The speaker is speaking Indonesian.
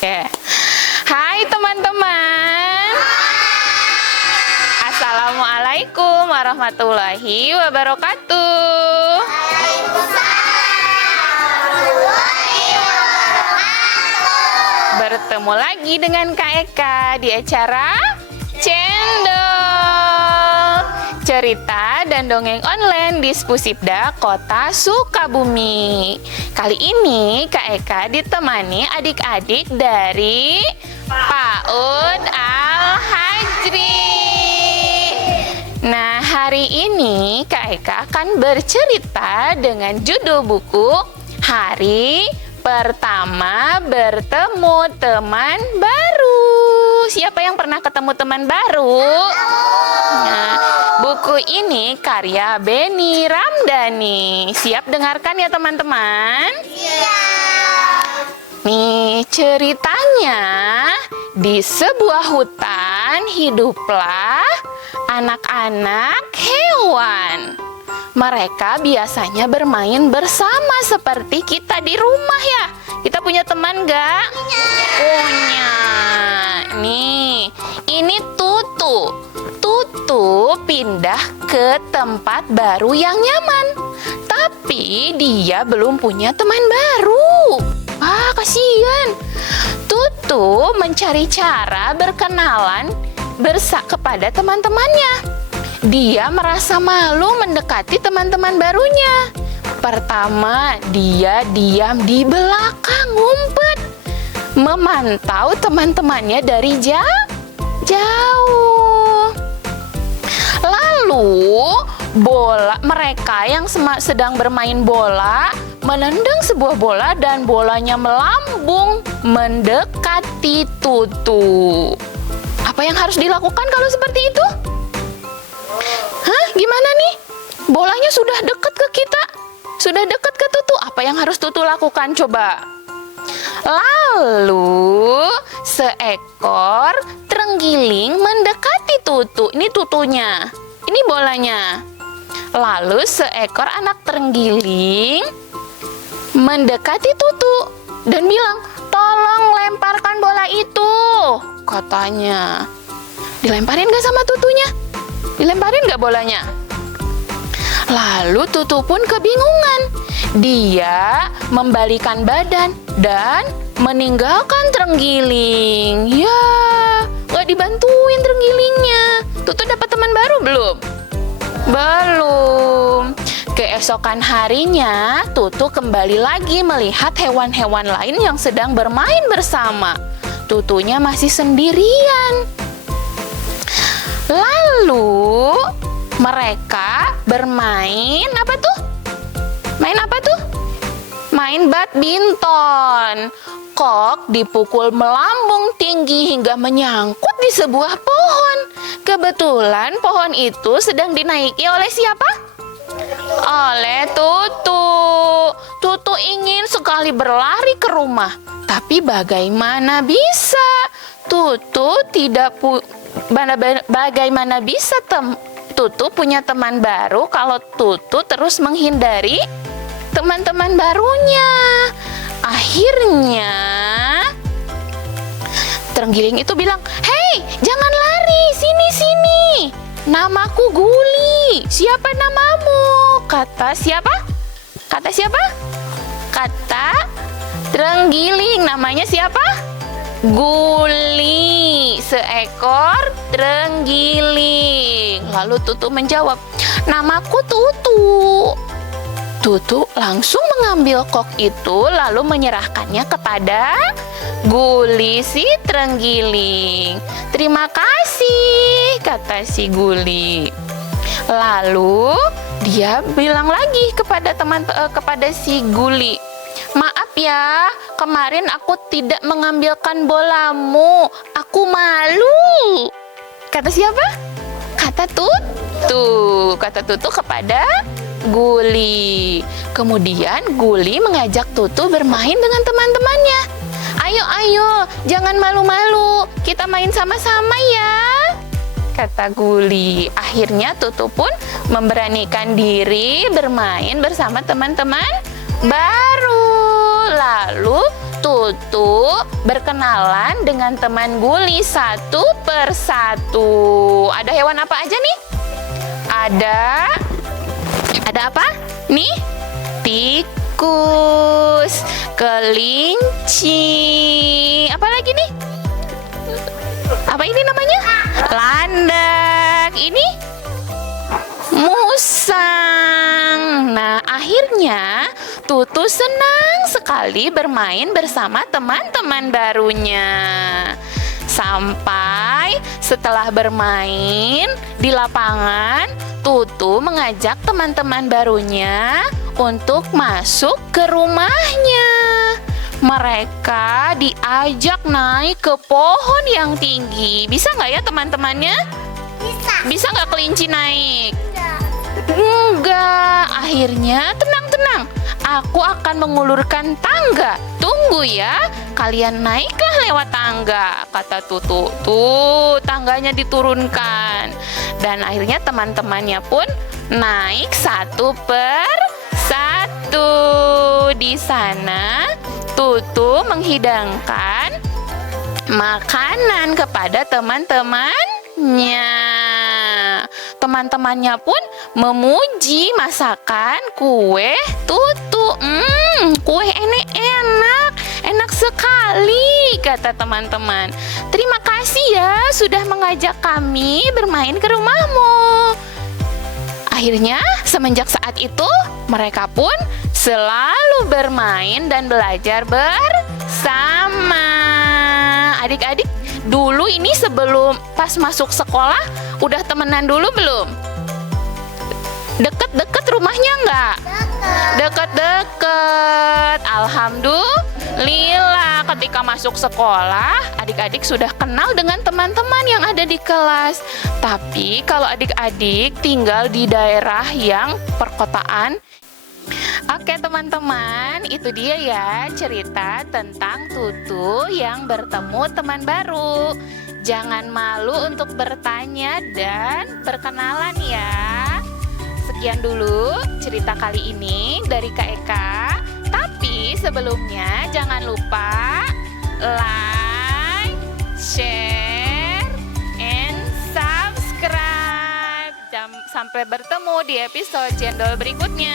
Ya. Hai teman-teman. Assalamualaikum warahmatullahi wabarakatuh. Bertemu lagi dengan Kak Eka di acara Cendol, cerita dan dongeng online di Spusipda Kota Sukabumi. Kali ini Kak Eka ditemani adik-adik dari PAUD Al-Hajri. Nah, hari ini Kak Eka akan bercerita dengan judul buku Hari Pertama Bertemu Teman Baru. Siapa yang pernah ketemu teman baru? Nah, buku ini karya Beni Ramdhani. Siap dengarkan ya teman-teman? Nih ceritanya, di sebuah hutan hiduplah anak-anak hewan. Mereka biasanya bermain bersama seperti kita di rumah ya. Kita punya teman nggak? Punya. Nih, ini Tutu. Tutu pindah ke tempat baru yang nyaman. Tapi dia belum punya teman baru. Ah, kasihan. Tutu mencari cara berkenalan kepada teman-temannya. Dia merasa malu mendekati teman-teman barunya. Pertama, dia diam di belakang ngumpet, memantau teman-temannya dari jauh. Lalu, mereka yang sedang bermain bola menendang sebuah bola dan bolanya melambung mendekati Tutu. Apa yang harus dilakukan kalau seperti itu? Hah? Gimana nih? Bolanya sudah dekat ke kita. Sudah dekat ke Tutu. Apa yang harus Tutu lakukan? Coba. Lalu, seekor terenggiling mendekati Tutu. Ini Tutunya. Ini bolanya. Lalu, seekor anak terenggiling mendekati Tutu dan bilang, "Tolong lemparkan bola itu," katanya. Dilemparin gak sama Tutunya? Dilemparin gak bolanya? Lalu Tutu pun kebingungan. Dia membalikan badan dan meninggalkan terenggiling. Ya, gak dibantuin terenggelingnya. Tutu dapat teman baru belum? Belum. Keesokan harinya, Tutu kembali lagi melihat hewan-hewan lain yang sedang bermain bersama. Tutunya masih sendirian. Lalu mereka bermain apa tuh? Main apa tuh? Main badminton. Kok dipukul melambung tinggi hingga menyangkut di sebuah pohon. Kebetulan pohon itu sedang dinaiki oleh siapa? Oleh Tutu. Tutu ingin sekali berlari ke rumah. Tapi bagaimana bisa? Tutu bagaimana bisa Tutu punya teman baru kalau Tutu terus menghindari teman-teman barunya. Akhirnya terenggiling itu bilang, "Hei, jangan lari, sini. Namaku Guli. Siapa namamu?" Kata siapa? Kata terenggiling. Namanya siapa? Guli, seekor terenggiling. Lalu Tutu menjawab, "Namaku Tutu." Tutu langsung mengambil kok itu lalu menyerahkannya kepada Guli si terenggiling. "Terima kasih," kata si Guli. Lalu dia bilang lagi kepada si Guli, "Maaf ya, kemarin aku tidak mengambilkan bolamu. Aku malu." Kata siapa? Kata Tutu. Kata Tutu kepada Guli. Kemudian Guli mengajak Tutu bermain dengan teman-temannya. Ayo, jangan malu-malu. Kita main sama-sama ya," kata Guli. Akhirnya Tutu pun memberanikan diri bermain bersama teman-teman baru. Lalu Tutu berkenalan dengan teman Guli satu persatu. Ada hewan apa aja nih? Ada apa? Nih, tikus, kelinci. Apa lagi nih? Apa ini namanya? Landak. Ini musang. Nah, akhirnya Tutu senang sekali bermain bersama teman-teman barunya. Sampai setelah bermain di lapangan, Tutu mengajak teman-teman barunya untuk masuk ke rumahnya. Mereka diajak naik ke pohon yang tinggi. Bisa nggak ya teman-temannya? Bisa. Bisa nggak kelinci naik? Enggak. Akhirnya tenang. Aku akan mengulurkan tangga. Tunggu ya. Kalian naiklah lewat tangga, kata Tutu. Tuh, tangganya diturunkan. Dan akhirnya teman-temannya pun naik satu per satu. Di sana Tutu menghidangkan makanan kepada teman-temannya. Teman-temannya pun memuji masakan kue Tutu. Kue ini enak sekali, kata teman-teman. Terima kasih ya sudah mengajak kami bermain ke rumahmu. Akhirnya semenjak saat itu mereka pun selalu bermain dan belajar bersama. Adik-adik, dulu ini sebelum pas masuk sekolah udah temenan dulu belum? Deket-deket rumahnya nggak? Deket-deket. Alhamdulillah, ketika masuk sekolah, adik-adik sudah kenal dengan teman-teman yang ada di kelas. Tapi kalau adik-adik tinggal di daerah yang perkotaan, oke teman-teman, itu dia ya cerita tentang Tutu yang bertemu teman baru. Jangan malu untuk bertanya dan berkenalan ya. Sekian dulu cerita kali ini dari Kak Eka. Tapi sebelumnya jangan lupa like, share, and subscribe. Sampai bertemu di episode Cendol berikutnya.